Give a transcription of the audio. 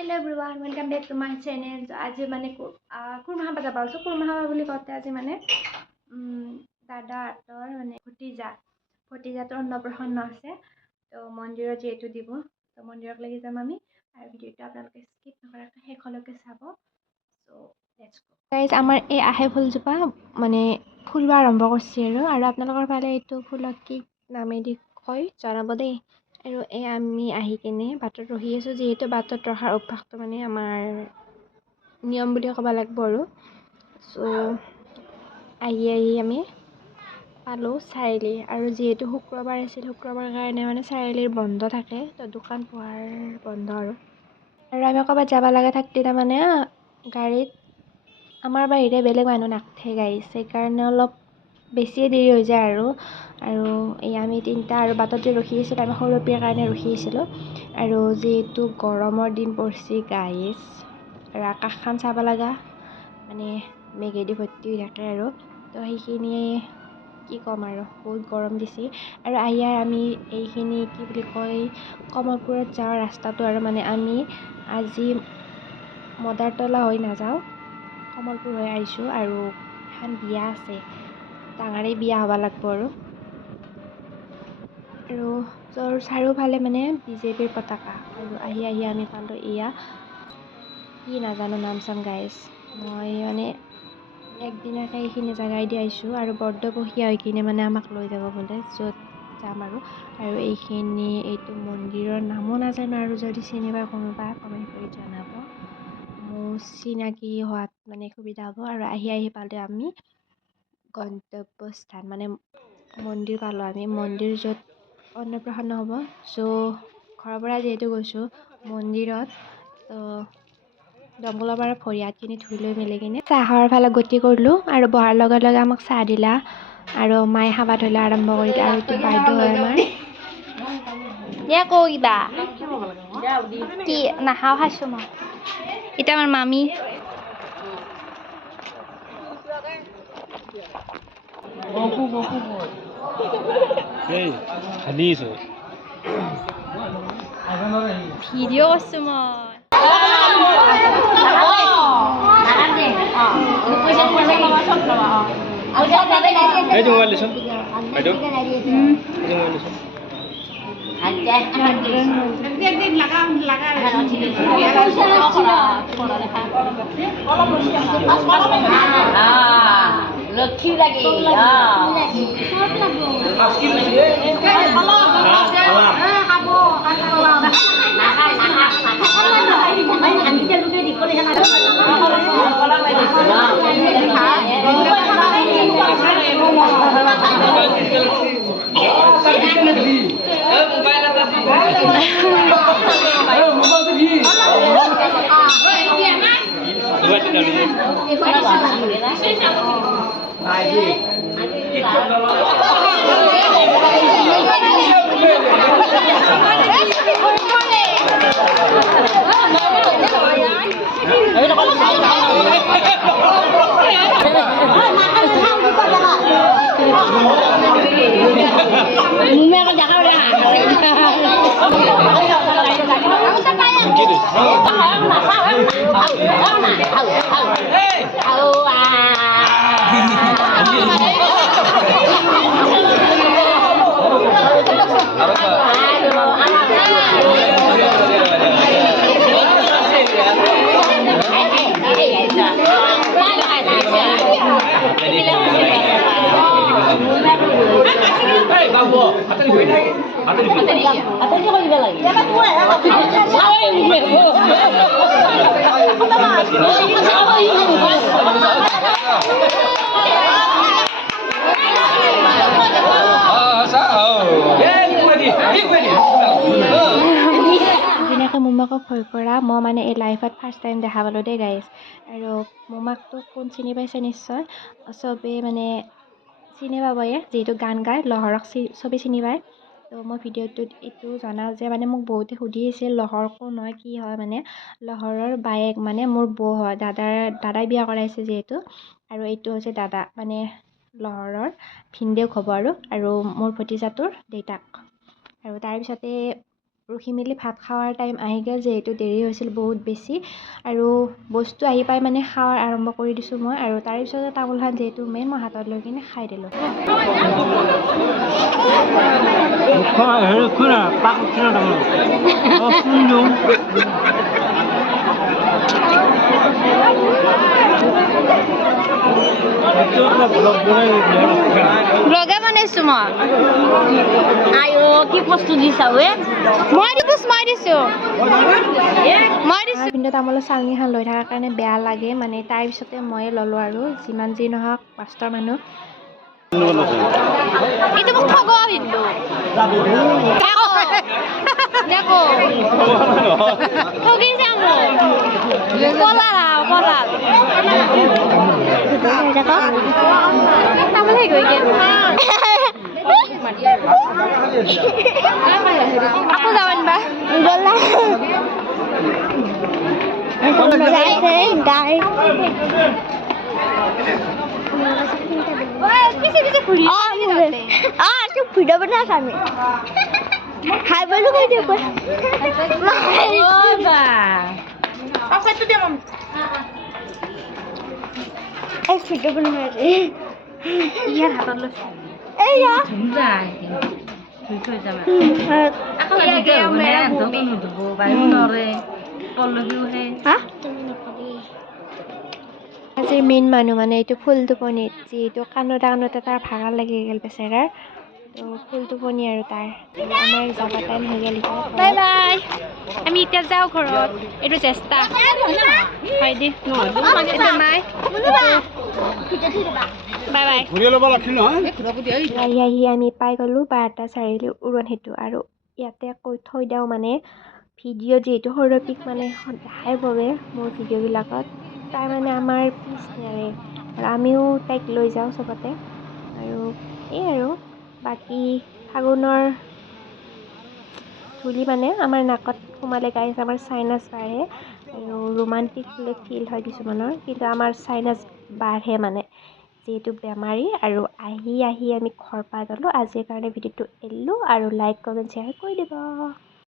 Hello everyone, welcome back to my channel. So आज माने कुर्मा हाबा जाबा आलছো कुर्मा हाबा বুলি কওঁতে আজি মানে দাদা আতৰ মানে ভতিজাটোৰ অন্নপ্ৰসন্ন আছে তো মন্দিৰত যেটো দিব তো মন্দিৰত লাগি যাম আমি আৰু ভিডিওটো আপোনালোকে স্কিপ নকৰাকৈ শেষলৈকে চাব সো লেটস গো গাইস আমাৰ এই আহে ফুলজোপা মানে ফুলবা আৰম্ভ কৰিছে আৰু আপোনালোকৰ ফালে এইটো ফুলক কি নামেদি কয় জনাব দেই আৰু এই আমি আহি কিনে বাটত ৰখি আছোঁ যিহেতু বাটত ৰখাৰ অভ্যাসটো মানে আমাৰ নিয়ম বুলি ক'ব লাগিব আৰু সো আহি আমি পালোঁ চাৰিআলি আৰু যিহেতু শুক্ৰবাৰ আছিল শুক্ৰবাৰ কাৰণে মানে চাৰিআলিৰ বন্ধ থাকে তো দোকান পোহাৰ বন্ধ আৰু আমি ক'ৰবাত যাব লগা থাকিলে তাৰমানে গাড়ীত আমাৰ বাহিৰে বেলেগ মানুহ নাথাকে গাইছ সেইকাৰণে অলপ বেছিয়ে দেৰি হৈ যায় আৰু এই আমি তিনিটা আৰু বাটত যে ৰখি আছিলোঁ আমি সৰহীয়াৰ কাৰণে ৰখি আছিলোঁ আৰু যিহেতু গৰমৰ দিন পৰিছে গাইছ আৰু আকাশখন চাব লগা মানে মেঘেদি ভৰ্তি হৈ থাকে আৰু তো সেইখিনিয়ে কি ক'ম আৰু বহুত গৰম দিছে আৰু আমি এইখিনি কি বুলি কয় কমলপুৰত যোৱাৰ ৰাস্তাটো আৰু মানে আমি আজি মদাৰতলা হৈ নাযাওঁ কমলপুৰ হৈ আহিছোঁ আৰু এখন বিয়া আছে ডাঙৰে বিয়া হ'ব লাগিব আৰু চাৰিওফালে মানে বিজেপিৰ পতাকা আৰু আহি আমি পালোঁ এয়া কি নাজানো নাম চাম গাইছ মই মানে একদিনাকে এইখিনি জেগাই দি আহিছোঁ আৰু বৰদপহীয়া হৈ কিনে মানে আমাক লৈ যাব বোলে য'ত যাম আৰু এইটো মন্দিৰৰ নামো নাজানো আৰু যদি চিনি পাই কোনোবা কমেণ্ট কৰি জনাব মোৰ চিনাকি হোৱাত মানে সুবিধা হ'ব আৰু আহি পালে আমি গন্তব্যস্থান মানে মন্দিৰ পালোঁ আমি মন্দিৰ য'ত অন্নপ্ৰসন্ন হ'ব ঘৰৰ পৰা যিহেতু গৈছোঁ মন্দিৰত তো দমকলৰ পৰা ভৰি হাতখিনি ধুই লৈ মেলি কিনে চাহৰ ফালে গতি কৰিলোঁ আৰু বহাৰ লগে লগে আমাক চাহ দিলা আৰু মায়ে খাবা ধৰিলে আৰম্ভ কৰিলে আৰু এইটো বাইদেউ হয় আমাৰ কিবা কি নাখাওঁ খাইছোঁ মই এতিয়া আমাৰ মামী ভিডিঅ' কৰিছোঁ লক্ষ্মী লাগে মোমাকক ভয় কৰা মই মানে এই লাইফত ফাৰ্ষ্ট টাইম দেখা পালোঁ দেই গাইজ আৰু মোমাকটো কোন চিনি পাইছে নিশ্চয় চবেই মানে চিনি পাবয়ে যিহেতু গান গায় লহৰক চবেই চিনি পায় তো মই ভিডিঅ'টোত এইটো জনাওঁ যে মানে মোক বহুতে সুধি আছিল লহৰ কোন হয় কি হয় মানে লহৰৰ বায়েক মানে মোৰ বৌ হয় দাদাই বিয়া কৰাইছে যিহেতু আৰু এইটো হৈছে দাদা মানে লহৰৰ ভিনদেউক হ'ব আৰু মোৰ ভতিজাটোৰ দেউতাক আৰু তাৰপিছতে ৰখি মেলি ভাত খোৱাৰ টাইম আহি গ'ল, যিহেতু দেৰি হৈছিল বহুত বেছি। আৰু বস্তু আহি পাই মানে খাৱাৰ আৰম্ভ কৰি দিছোঁ মই। আৰু তাৰ পিছতে তামোলখন যিহেতু মেইন, মই হাতত লৈ কিনে খাই দিলোঁ। ব্লগে বনাইছোঁ মই। আইঅ কি বস্তু দিছা ৱে? মই দিছোঁ। কিন্তু তামোলৰ চালনীখন লৈ থকাৰ কাৰণে বেয়া লাগে মানে। তাৰ পিছতে ময়ে ল'লোঁ আৰু যিমান যি নহওক পাঁচটাৰ মানুহ। এইটো মোক ঠগোৱা কিন্তু। দেখো ঠগিছে মোক। পলাল। তামোল শেষ হৈ গ'ল। আকৌ যাব আনবা। ভিডিঅ' বনাই আছা আমি হাই বলো কৈ দিওঁ ভিডিঅ' বনাই ইয়াৰ হাতত লৈছোঁ। এইয়া আজিৰ মেইন মানুহ মানে এইটো ফুল টোপনিত, যিহেতু কান্দোতে তাৰ ভাগৰ লাগি গ'ল বেচেৰাৰ। তো ফুল টোপনি আৰু তাৰ। আমাৰ যাব টাইম হৈ গ'ল এতিয়া। Bye bye. আমি এতিয়া যাওঁ ঘৰত। এইটো চেষ্টা হয় দে এইটো মাই বাই বাই। আহি আমি পাই গ'লোঁ 12টা চাৰিআলি উৰণ সেতু। আৰু ইয়াতে কৈ থৈ দিওঁ মানে ভিডিঅ' যিহেতু সৌৰভীক মানে দেখাই পাবে মোৰ ভিডিঅ'বিলাকত, তাই মানে আমাৰ পিছ নেৰে আৰু আমিও তাইক লৈ যাওঁ চবতে। আৰু এই আৰু বাকী ফাগুনৰ ধূলি মানে আমাৰ নাকত সোমালে গাইজ আমাৰ চাইনাছ বাঢ়ে। আৰু ৰোমাণ্টিক বুলি ফিল হয় কিছুমানৰ, কিন্তু আমাৰ চাইনাছ বাঢ়ে মানে, যিহেতু বেমাৰী। আৰু আহি আমি ঘৰ পাই গ'লোঁ। আজিৰ কাৰণে ভিডিঅ'টো এৰিলোঁ আৰু লাইক কমেণ্ট শ্বেয়াৰ কৰি দিব।